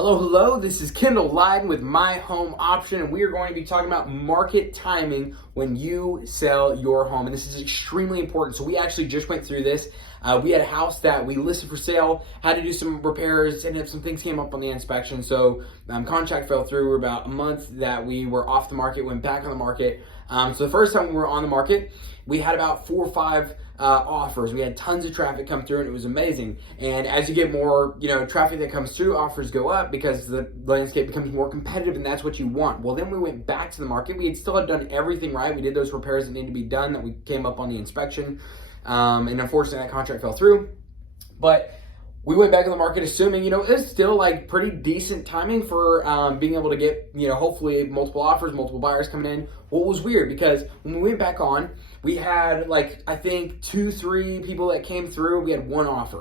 Hello, this is Kendall Lyden with My Home Option, and we are going to be talking about market timing when you sell your home. And this is extremely important. So we actually just went through this. We had a house that we listed for sale, had to do some repairs, and if some things came up on the inspection. So contract fell through. About a month that we were off the market, went back on the market. So the first time we were on the market, we had about 4 or 5 offers. We had tons of traffic come through, and it was amazing. And as you get more, traffic that comes through, offers go up because the landscape becomes more competitive, and that's what you want. Well, then we went back to the market. We had still done everything right. We did those repairs that needed to be done that we came up on the inspection, and unfortunately that contract fell through. But we went back on the market assuming, it's still like pretty decent timing for being able to get, hopefully multiple offers, multiple buyers coming in. Well, it was weird because when we went back on, we had I think 2-3 people that came through. We had 1 offer.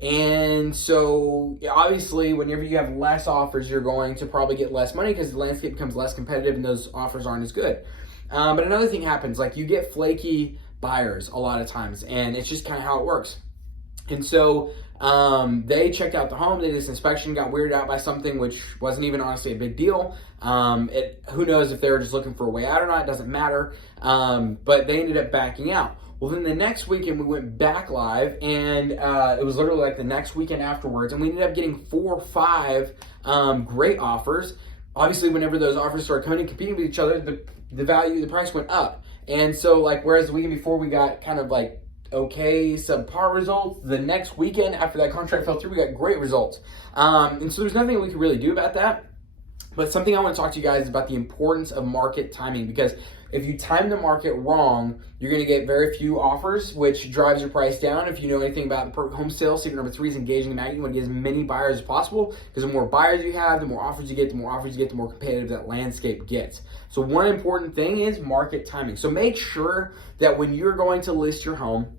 And so obviously whenever you have less offers, you're going to probably get less money because the landscape becomes less competitive and those offers aren't as good. But another thing happens, you get flaky buyers a lot of times, and it's just kind of how it works. And so they checked out the home, they did this inspection, got weirded out by something which wasn't even honestly a big deal. Who knows if they were just looking for a way out or not, it doesn't matter. But they ended up backing out. Well, then the next weekend we went back live, and it was literally the next weekend afterwards, and we ended up getting 4 or 5 great offers. Obviously, whenever those offers started competing with each other, the price went up. And so whereas the weekend before we got kind of okay, subpar results, the next weekend after that contract fell through, we got great results. And so there's nothing we could really do about that. But something I want to talk to you guys is about the importance of market timing, because if you time the market wrong, you're going to get very few offers, which drives your price down. If you know anything about home sales, secret number 3 is engaging the magnet. You want to get as many buyers as possible, because the more buyers you have, the more offers you get, the more competitive that landscape gets. So one important thing is market timing. So make sure that when you're going to list your home,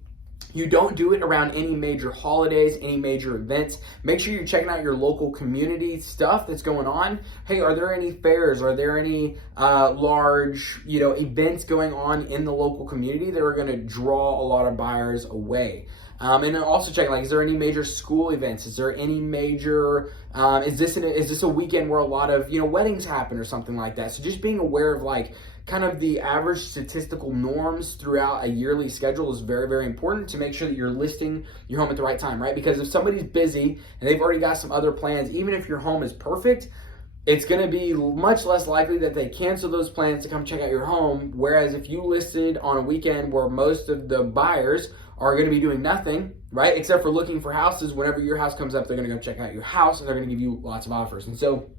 you don't do it around any major holidays, any major events. Make sure you're checking out your local community stuff that's going on. Hey, are there any fairs? Are there any large, events going on in the local community that are going to draw a lot of buyers away? And then also checking, is there any major school events? Is there any major, is this a weekend where a lot of, weddings happen or something like that? So just being aware of kind of the average statistical norms throughout a yearly schedule is very, very important to make sure that you're listing your home at the right time, right? Because if somebody's busy and they've already got some other plans, even if your home is perfect, it's going to be much less likely that they cancel those plans to come check out your home. Whereas if you listed on a weekend where most of the buyers are going to be doing nothing, right? Except for looking for houses, whenever your house comes up, they're going to go check out your house and they're going to give you lots of offers. And so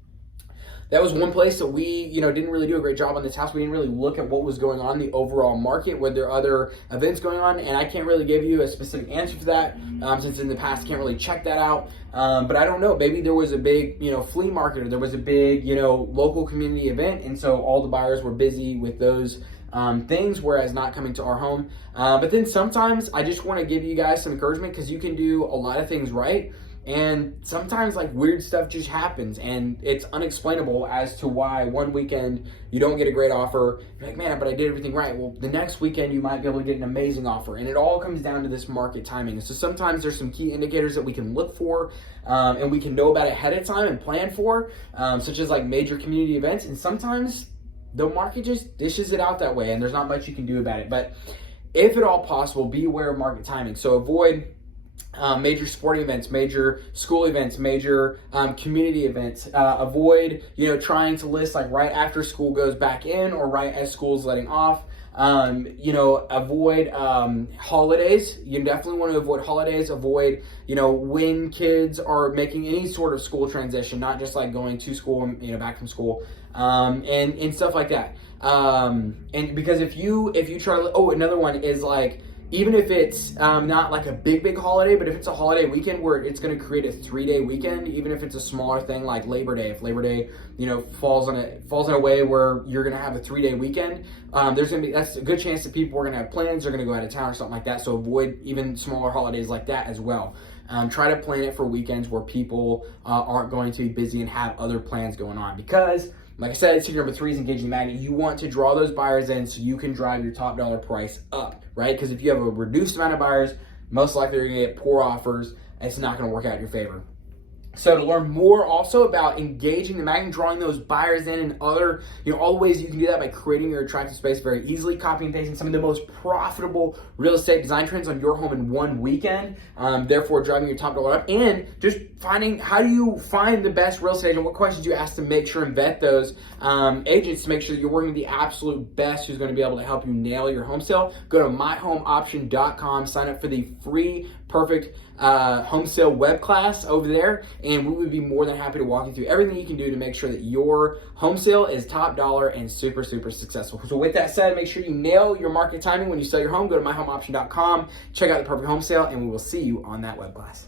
that was one place that we, didn't really do a great job on this house. We didn't really look at what was going on in the overall market. Were there other events going on? And I can't really give you a specific answer for that, since in the past I can't really check that out. But I don't know. Maybe there was a big, flea market, or there was a big, local community event, and so all the buyers were busy with those things, whereas not coming to our home. But then sometimes I just want to give you guys some encouragement, because you can do a lot of things right. And sometimes weird stuff just happens, and it's unexplainable as to why one weekend you don't get a great offer. You're like, man, but I did everything right. Well, the next weekend you might be able to get an amazing offer, and it all comes down to this market timing. So sometimes there's some key indicators that we can look for, and we can know about ahead of time and plan for, such as major community events. And sometimes the market just dishes it out that way, and there's not much you can do about it. But if at all possible, be aware of market timing. So avoid major sporting events, major school events, major community events. Avoid, trying to list right after school goes back in or right as school's letting off. Avoid holidays. You definitely want to avoid holidays. Avoid, when kids are making any sort of school transition, not just going to school and, back from school, and stuff like that. And because if you try to, another one is even if it's not a big holiday, but if it's a holiday weekend where it's going to create a 3-day weekend, even if it's a smaller thing like Labor Day, if Labor Day, falls in a way where you're going to have a 3-day weekend, that's a good chance that people are going to have plans, they're going to go out of town or something like that. So avoid even smaller holidays like that as well. Try to plan it for weekends where people aren't going to be busy and have other plans going on, because like I said, secret number 3 is engaging the magnet. You want to draw those buyers in so you can drive your top dollar price up, right? Because if you have a reduced amount of buyers, most likely you're going to get poor offers, and it's not going to work out in your favor. So to learn more also about engaging the magnet, drawing those buyers in, and other, all the ways you can do that by creating your attractive space very easily, copying and pasting some of the most profitable real estate design trends on your home in one weekend, therefore driving your top dollar up, and just finding how do you find the best real estate agent, what questions do you ask to make sure and vet those agents to make sure that you're working with the absolute best who's going to be able to help you nail your home sale. Go to myhomeoption.com, sign up for the free Perfect home sale web class over there, and we would be more than happy to walk you through everything you can do to make sure that your home sale is top dollar and super, super successful. So with that said, make sure you nail your market timing when you sell your home. Go to myhomeoption.com, check out the Perfect Home Sale, and we will see you on that web class.